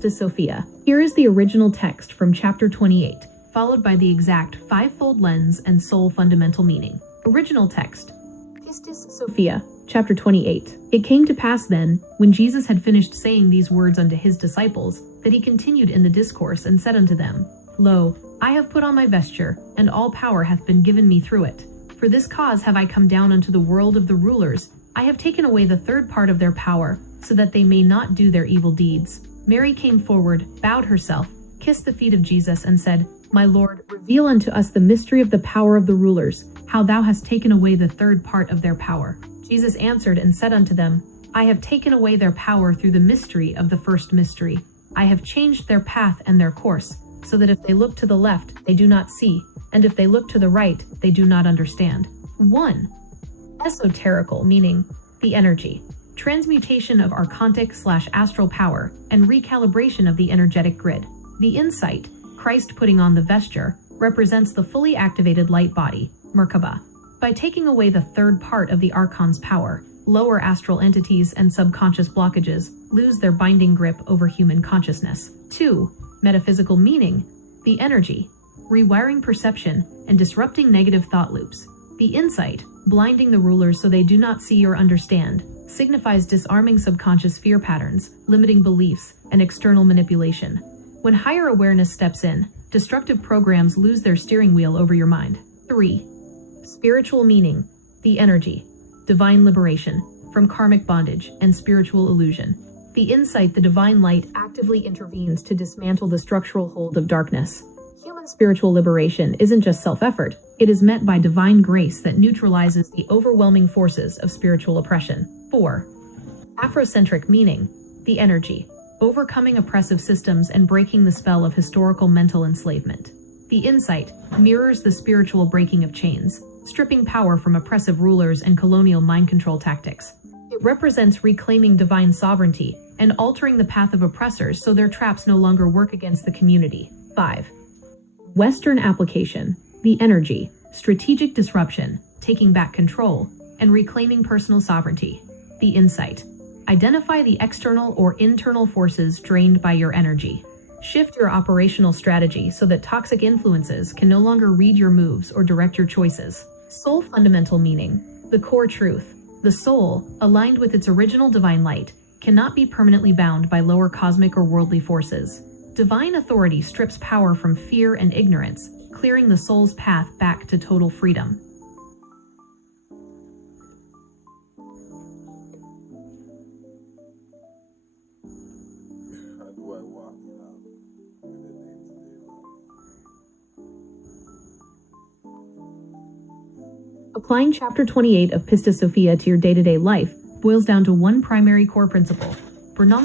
Pistis Sophia. Here is the original text from chapter 28, followed by the exact fivefold lens and soul fundamental meaning. Original text. Pistis Sophia, chapter 28. It came to pass then, when Jesus had finished saying these words unto his disciples, that he continued in the discourse and said unto them, Lo, I have put on my vesture, and all power hath been given me through it. For this cause have I come down unto the world of the rulers. I have taken away the third part of their power, so that they may not do their evil deeds. Mary came forward, bowed herself, kissed the feet of Jesus, and said, My Lord, reveal unto us the mystery of the power of the rulers, how thou hast taken away the third part of their power. Jesus answered and said unto them, I have taken away their power through the mystery of the first mystery. I have changed their path and their course, so that if they look to the left, they do not see, and if they look to the right, they do not understand. 1. Esoterical, meaning the energy, transmutation of archontic/astral power, and recalibration of the energetic grid. The insight, Christ putting on the vesture, represents the fully activated light body, Merkaba. By taking away the third part of the archon's power, lower astral entities and subconscious blockages lose their binding grip over human consciousness. 2. Metaphysical, meaning the energy, rewiring perception and disrupting negative thought loops. The insight, blinding the rulers so they do not see or understand, signifies disarming subconscious fear patterns, limiting beliefs, and external manipulation. When higher awareness steps in, destructive programs lose their steering wheel over your mind. 3. Spiritual, meaning the energy, divine liberation from karmic bondage and spiritual illusion. The insight, the divine light actively intervenes to dismantle the structural hold of darkness. Human spiritual liberation isn't just self-effort, it is met by divine grace that neutralizes the overwhelming forces of spiritual oppression. 4. Afrocentric, meaning the energy, overcoming oppressive systems and breaking the spell of historical mental enslavement. The insight mirrors the spiritual breaking of chains, stripping power from oppressive rulers and colonial mind control tactics. It represents reclaiming divine sovereignty and altering the path of oppressors so their traps no longer work against the community. 5. Western application, the energy, strategic disruption, taking back control, and reclaiming personal sovereignty. The insight, identify the external or internal forces drained by your energy. Shift your operational strategy so that toxic influences can no longer read your moves or direct your choices. Soul fundamental, meaning the core truth. The soul, aligned with its original divine light, cannot be permanently bound by lower cosmic or worldly forces. Divine authority strips power from fear and ignorance, clearing the soul's path back to total freedom. How do I walk it out in the day-to-day life? Applying chapter 28 of Pistis Sophia to your day-to-day life boils down to one primary core principle: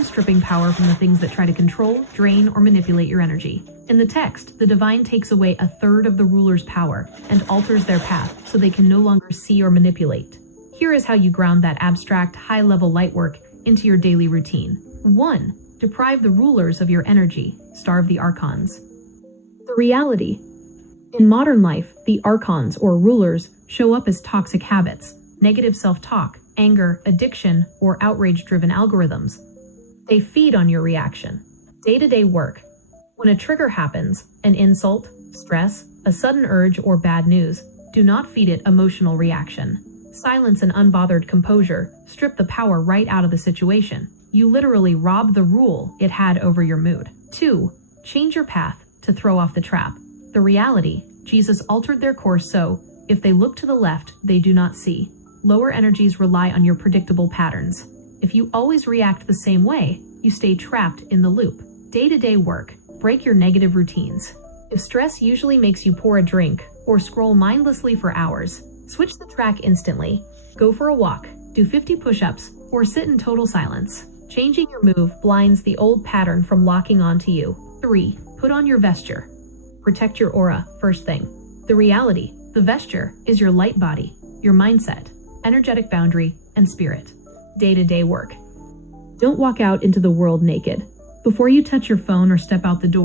stripping power from the things that try to control, drain, or manipulate your energy. In the text, the divine takes away a third of the ruler's power and alters their path so they can no longer see or manipulate. Here is how you ground that abstract, high-level light work into your daily routine. 1. Deprive the rulers of your energy. Starve the archons. The reality. In modern life, the archons, or rulers, show up as toxic habits, negative self-talk, anger, addiction, or outrage-driven algorithms. They feed on your reaction. Day-to-day work. When a trigger happens, an insult, stress, a sudden urge, or bad news, do not feed it emotional reaction. Silence and unbothered composure strip the power right out of the situation. You literally rob the rule it had over your mood. 2. Change your path to throw off the trap. The reality, Jesus altered their course so, if they look to the left, they do not see. Lower energies rely on your predictable patterns. If you always react the same way, you stay trapped in the loop. Day-to-day work. Break your negative routines. If stress usually makes you pour a drink or scroll mindlessly for hours, switch the track instantly. Go for a walk, do 50 push-ups, or sit in total silence. Changing your move blinds the old pattern from locking onto you. 3. Put on your vesture. Protect your aura, first thing. The reality, the vesture, is your light body, your mindset, energetic boundary, and spirit. Day-to-day work. Don't walk out into the world naked. Before you touch your phone or step out the door,